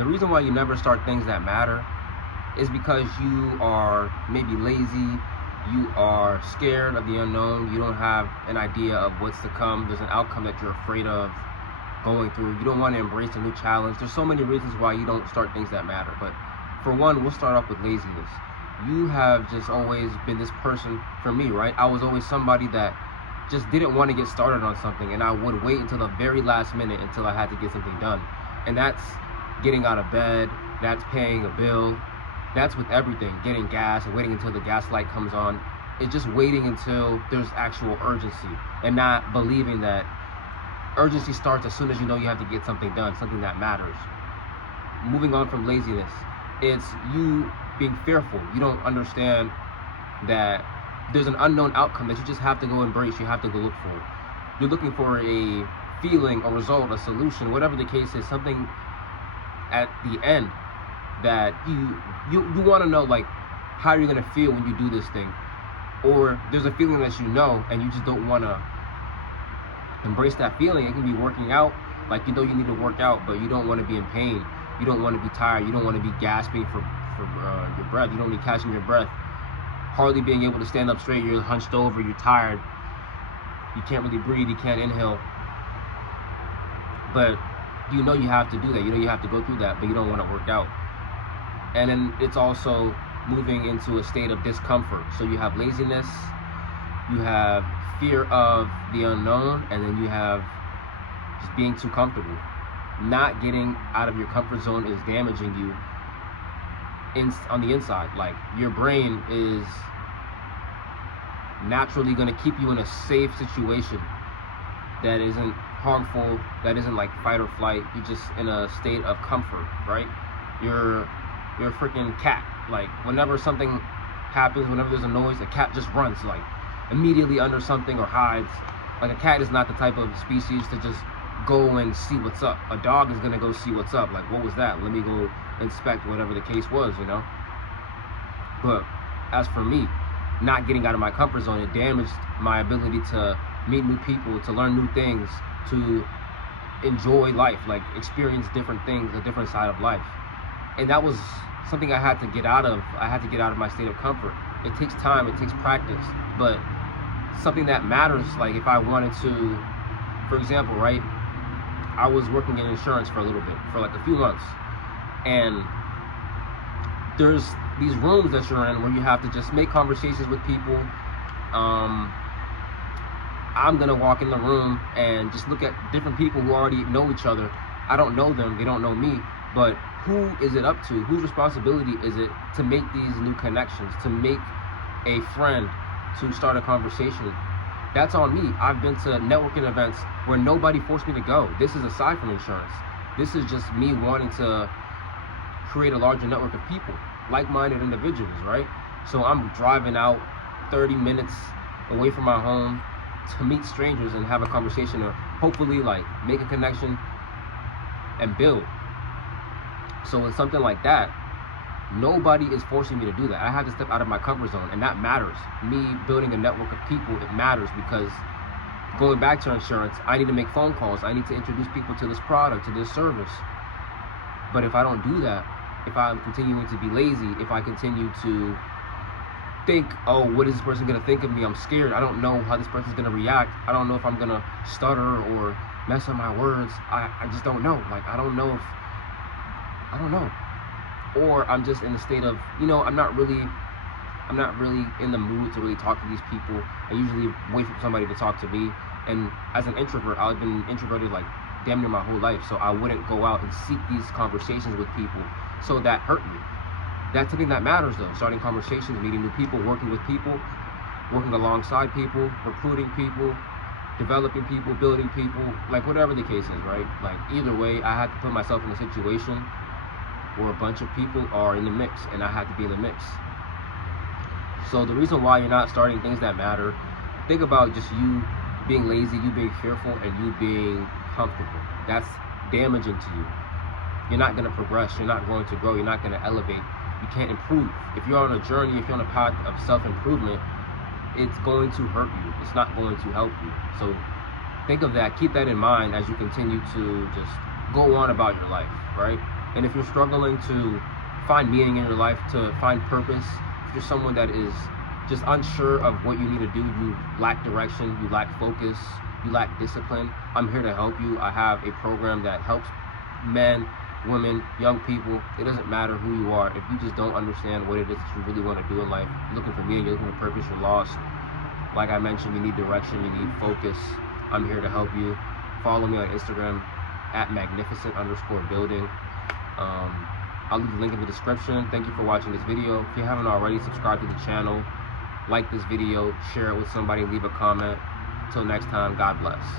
The reason why you never start things that matter is because you are maybe lazy, you are scared of the unknown, you don't have an idea of what's to come, there's an outcome that you're afraid of going through, you don't want to embrace a new challenge. There's so many reasons why you don't start things that matter. But for one, we'll start off with laziness. You have just always been this person, for me, right? I was always somebody that just didn't want to get started on something, and I would wait until the very last minute until I had to get something done. And that's getting out of bed, that's paying a bill, that's with everything, getting gas and waiting until the gas light comes on. It's just waiting until there's actual urgency and not believing that urgency starts as soon as you know you have to get something done, something that matters. Moving on from laziness, it's you being fearful. You don't understand that there's an unknown outcome that you just have to go embrace, you have to go look for. You're looking for a feeling, a result, a solution, whatever the case is, something at the end that you want to know, like, how you're going to feel when you do this thing. Or there's a feeling that you know and you just don't want to embrace that feeling. It can be working out, like, you know you need to work out, but you don't want to be in pain, you don't want to be tired, you don't want to be gasping for your breath, you don't be catching your breath, hardly being able to stand up straight, you're hunched over, you're tired, you can't really breathe, you can't inhale. But you know you have to do that, you know you have to go through that, but you don't want to work out. And then it's also moving into a state of discomfort. So you have laziness, you have fear of the unknown, and then you have just being too comfortable. Not getting out of your comfort zone is damaging you on the inside. Like, your brain is naturally going to keep you in a safe situation that isn't harmful, that isn't like fight or flight. You're just in a state of comfort, right? You're a freaking cat. Like, whenever something happens, whenever there's a noise, a cat just runs, like, immediately under something or hides. Like, a cat is not the type of species to just go and see what's up. A dog is gonna go see what's up. Like, what was that? Let me go inspect, whatever the case was, you know? But as for me, not getting out of my comfort zone, it damaged my ability to meet new people, to learn new things, to enjoy life, like experience different things, a different side of life. And that was something I had to get out of. I had to get out of my state of comfort. It takes time, it takes practice, but something that matters. Like, if I wanted to, for example, right, I was working in insurance for a little bit, for like a few months, and there's these rooms that you're in where you have to just make conversations with people. I'm gonna walk in the room and just look at different people who already know each other. I don't know them, they don't know me, but who is it up to? Whose responsibility is it to make these new connections, to make a friend, to start a conversation? That's on me. I've been to networking events where nobody forced me to go. This is aside from insurance. This is just me wanting to create a larger network of people, like-minded individuals, right? So I'm driving out 30 minutes away from my home to meet strangers and have a conversation, or hopefully like make a connection and build. So with something like that, nobody is forcing me to do that. I have to step out of my comfort zone, and that matters. Me building a network of people, it matters, because going back to insurance, I need to make phone calls, I need to introduce people to this product, to this service. But if I don't do that, if I'm continuing to be lazy, if I continue to think, oh, what is this person gonna think of me? I'm scared, I don't know how this person's gonna react, I don't know if I'm gonna stutter or mess up my words, I just don't know. Like, I don't know. Or I'm just in a state of, I'm not really in the mood to really talk to these people. I usually wait for somebody to talk to me. And as an introvert, I've been introverted like damn near my whole life, so I wouldn't go out and seek these conversations with people. So that hurt me. That's something that matters, though. Starting conversations, meeting new people, working with people, working alongside people, recruiting people, developing people, building people, like whatever the case is, right? Like, either way, I had to put myself in a situation where a bunch of people are in the mix, and I had to be in the mix. So the reason why you're not starting things that matter, think about just you being lazy, you being fearful, and you being comfortable. That's damaging to you. You're not going to progress, you're not going to grow, you're not going to elevate, you can't improve. If you're on a journey, if you're on a path of self-improvement, it's going to hurt you, it's not going to help you. So think of that, keep that in mind as you continue to just go on about your life, right? And if you're struggling to find meaning in your life, to find purpose, if you're someone that is just unsure of what you need to do, you lack direction, you lack focus, you lack discipline, I'm here to help you. I have a program that helps men, women, young people. It doesn't matter who you are. If you just don't understand what it is that you really want to do in life, you're looking for meaning, you're looking for purpose, you're lost. Like I mentioned, you need direction, you need focus. I'm here to help you. Follow me on Instagram at magnificent_building. I'll leave the link in the description. Thank you for watching this video. If you haven't already, subscribe to the channel, like this video, share it with somebody, leave a comment. Until next time, God bless.